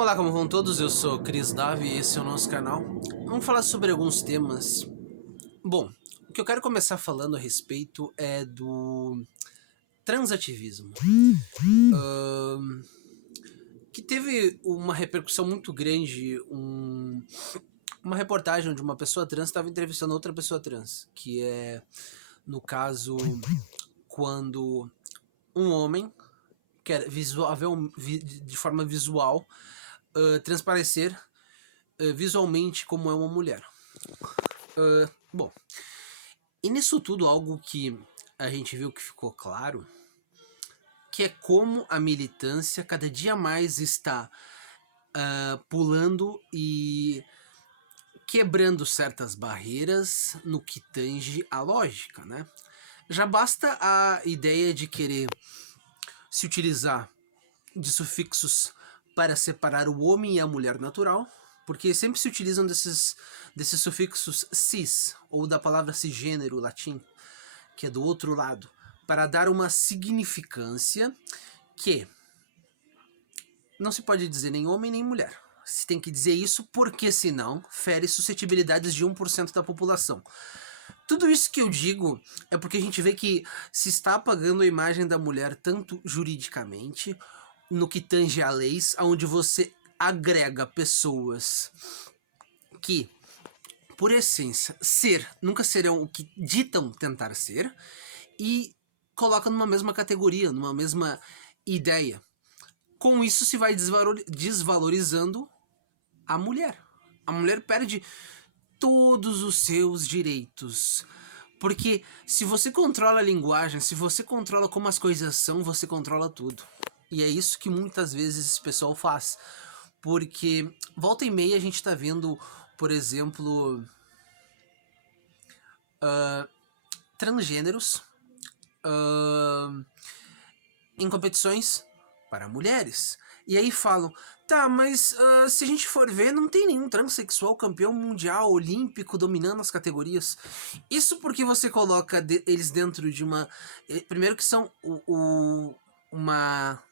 Olá, como vão todos? Eu sou Cris Davi e esse é o nosso canal. Vamos falar sobre alguns temas. Bom, o que eu quero começar falando a respeito é do transativismo, que teve uma repercussão muito grande, uma reportagem onde uma pessoa trans estava entrevistando outra pessoa trans, que é, no caso, quando um homem quer de forma visual transparecer visualmente como é uma mulher. Bom, e nisso tudo algo que a gente viu que ficou claro, que é como a militância cada dia mais está pulando e quebrando certas barreiras no que tange a lógica, né? Já basta a ideia de querer se utilizar de sufixos para separar o homem e a mulher natural, porque sempre se utilizam desses sufixos cis, ou da palavra cisgênero latim, que é do outro lado, para dar uma significância que não se pode dizer nem homem nem mulher. Se tem que dizer isso porque senão fere suscetibilidades de 1% da população. Tudo isso que eu digo é porque a gente vê que se está apagando a imagem da mulher tanto juridicamente, no que tange a leis, onde você agrega pessoas que, por essência, nunca serão o que ditam tentar ser, e coloca numa mesma categoria, numa mesma ideia. Com isso se vai desvalorizando a mulher. A mulher perde todos os seus direitos. Porque se você controla a linguagem, se você controla como as coisas são, você controla tudo. E é isso que muitas vezes esse pessoal faz. Porque volta e meia a gente tá vendo, por exemplo, transgêneros em competições para mulheres. E aí falam, tá, mas se a gente for ver, não tem nenhum transexual campeão mundial, olímpico, dominando as categorias. Isso porque você coloca eles dentro de uma... Primeiro que são uma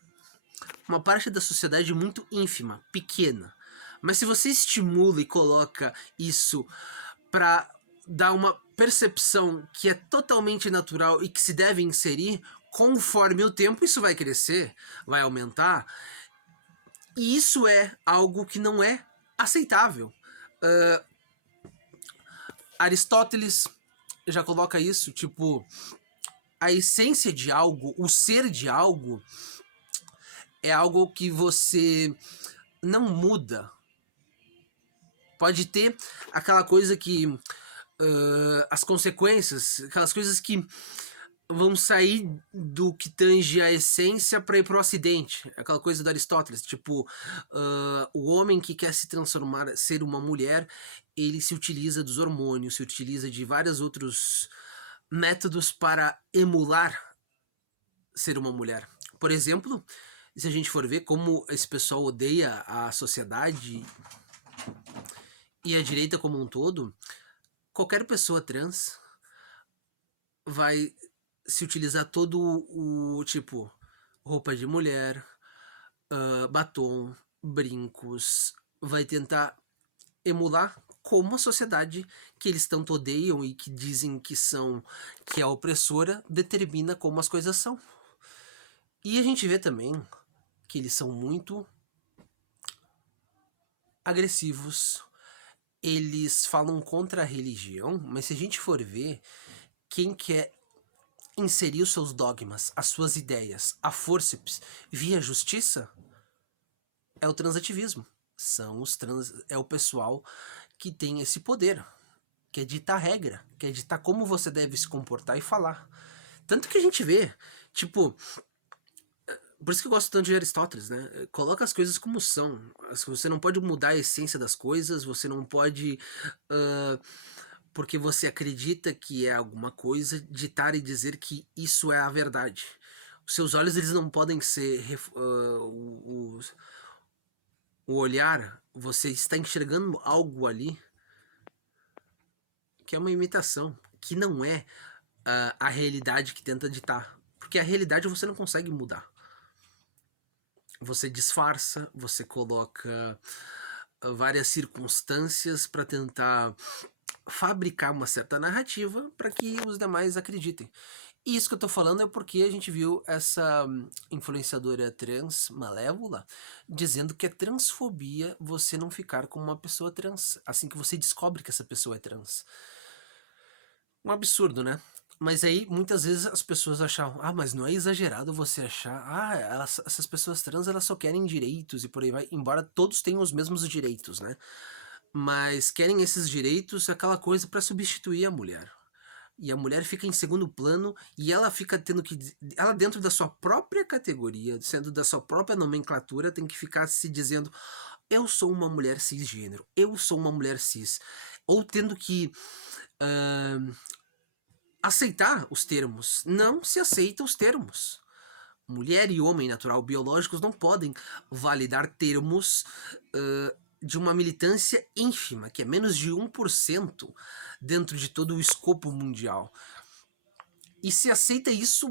parte da sociedade muito ínfima, pequena. Mas se você estimula e coloca isso para dar uma percepção que é totalmente natural e que se deve inserir, conforme o tempo isso vai crescer, vai aumentar, e isso é algo que não é aceitável. Aristóteles já coloca isso, tipo, a essência de algo, o ser de algo, é algo que você não muda. Pode ter aquela coisa que as consequências, aquelas coisas que vão sair do que tange a essência para ir pro acidente. Aquela coisa do Aristóteles, tipo, o homem que quer se transformar, ser uma mulher, ele se utiliza dos hormônios, se utiliza de vários outros métodos para emular ser uma mulher. Por exemplo, se a gente for ver como esse pessoal odeia a sociedade e a direita como um todo, qualquer pessoa trans vai se utilizar todo o tipo roupa de mulher, batom, brincos, vai tentar emular como a sociedade que eles tanto odeiam e que dizem que é opressora determina como as coisas são. E a gente vê também que eles são muito agressivos, eles falam contra a religião, mas se a gente for ver, quem quer inserir os seus dogmas, as suas ideias, a fórceps, via justiça, é o transativismo. É o pessoal que tem esse poder, que é ditar regra, que é ditar como você deve se comportar e falar. Tanto que a gente vê, tipo, por isso que eu gosto tanto de Aristóteles, né? Coloca as coisas como são. Você não pode mudar a essência das coisas, você não pode, porque você acredita que é alguma coisa, ditar e dizer que isso é a verdade. Os seus olhos, eles não podem ser o olhar, você está enxergando algo ali que é uma imitação, que não é a realidade que tenta ditar. Porque a realidade você não consegue mudar. você disfarça, você coloca várias circunstâncias para tentar fabricar uma certa narrativa para que os demais acreditem. E isso que eu tô falando é porque a gente viu essa influenciadora trans, Malévola, dizendo que é transfobia você não ficar com uma pessoa trans, assim que você descobre que essa pessoa é trans. Um absurdo, né? Mas aí, muitas vezes as pessoas achavam, mas não é exagerado você achar, essas pessoas trans, elas só querem direitos e por aí vai, embora todos tenham os mesmos direitos, né? Mas querem esses direitos, aquela coisa para substituir a mulher. E a mulher fica em segundo plano e ela fica tendo que. Ela, dentro da sua própria categoria, sendo da sua própria nomenclatura, tem que ficar se dizendo: eu sou uma mulher cisgênero, eu sou uma mulher cis. Ou tendo que aceitar os termos. Não se aceita os termos. Mulher e homem natural biológicos não podem validar termos de uma militância ínfima, que é menos de 1% dentro de todo o escopo mundial. E se aceita isso,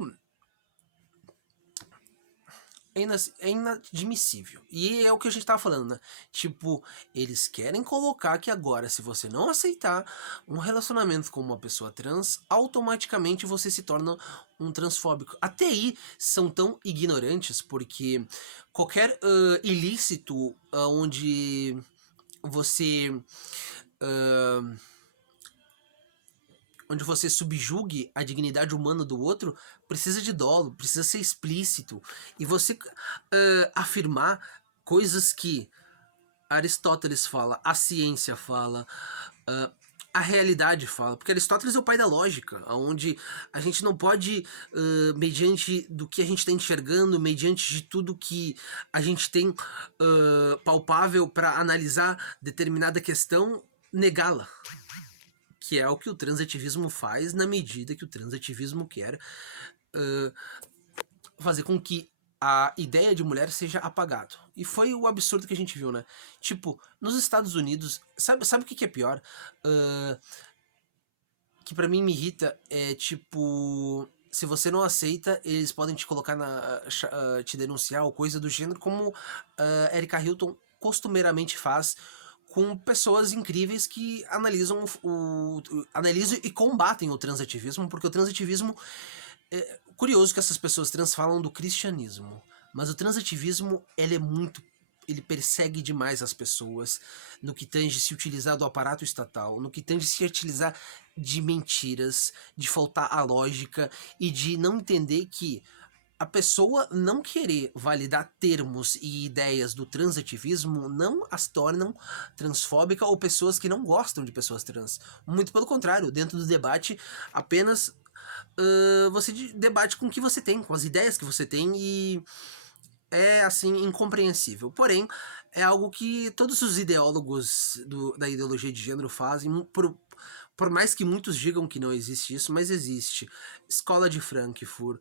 é inadmissível. E é o que a gente tava falando, né? Tipo, eles querem colocar que agora, se você não aceitar um relacionamento com uma pessoa trans, automaticamente você se torna um transfóbico. Até aí são tão ignorantes, porque qualquer ilícito onde você onde você subjugue a dignidade humana do outro, precisa de dolo, precisa ser explícito. E você afirmar coisas que Aristóteles fala, a ciência fala, a realidade fala. Porque Aristóteles é o pai da lógica, onde a gente não pode, mediante do que a gente está enxergando, mediante de tudo que a gente tem palpável para analisar determinada questão, negá-la, que é o que o transativismo faz na medida que o transativismo quer fazer com que a ideia de mulher seja apagado. E foi o absurdo que a gente viu, né? Tipo, nos Estados Unidos, sabe o que é pior? Que pra mim me irrita é tipo, se você não aceita, eles podem te colocar te denunciar ou coisa do gênero, como Erika Hilton costumeiramente faz com pessoas incríveis que analisam e combatem o transativismo, porque o transativismo é curioso que essas pessoas trans falam do cristianismo, mas o transativismo ele persegue demais as pessoas no que tange se utilizar do aparato estatal, no que tange se utilizar de mentiras, de faltar a lógica e de não entender que a pessoa não querer validar termos e ideias do transativismo não as tornam transfóbica ou pessoas que não gostam de pessoas trans. Muito pelo contrário, dentro do debate, apenas você debate com o que você tem, com as ideias que você tem e é assim incompreensível. Porém, é algo que todos os ideólogos da ideologia de gênero fazem por mais que muitos digam que não existe isso, mas existe. Escola de Frankfurt,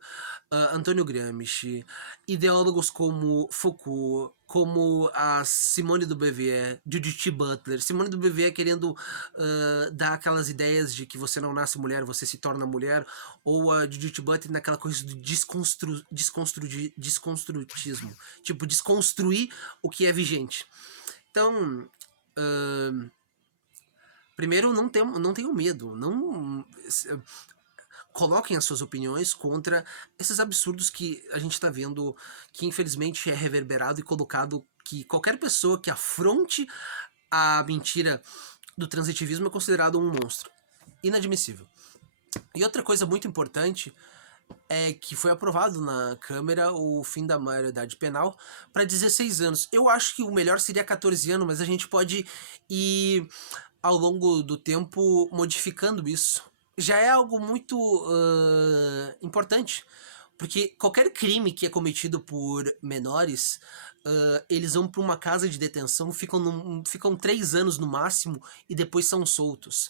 Antônio Gramsci, ideólogos como Foucault, como a Simone de Beauvoir, Judith Butler. Simone de Beauvoir querendo dar aquelas ideias de que você não nasce mulher, você se torna mulher, ou a Judith Butler naquela coisa do desconstrutismo, tipo, desconstruir o que é vigente. Então, primeiro, não tenham medo, não coloquem as suas opiniões contra esses absurdos que a gente está vendo, que infelizmente é reverberado e colocado, que qualquer pessoa que afronte a mentira do transitivismo é considerado um monstro. Inadmissível. E outra coisa muito importante é que foi aprovado na Câmara o fim da maioridade penal para 16 anos. Eu acho que o melhor seria 14 anos, mas a gente pode ir ao longo do tempo modificando isso. Já é algo muito importante, porque qualquer crime que é cometido por menores, eles vão para uma casa de detenção, ficam 3 anos no máximo e depois são soltos.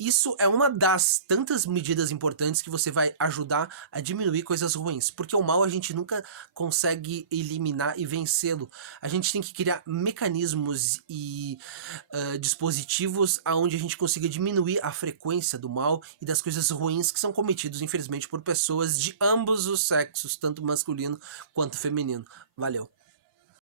Isso é uma das tantas medidas importantes que você vai ajudar a diminuir coisas ruins, porque o mal a gente nunca consegue eliminar e vencê-lo. A gente tem que criar mecanismos e dispositivos aonde a gente consiga diminuir a frequência do mal e das coisas ruins que são cometidos, infelizmente, por pessoas de ambos os sexos, tanto masculino quanto feminino. Valeu!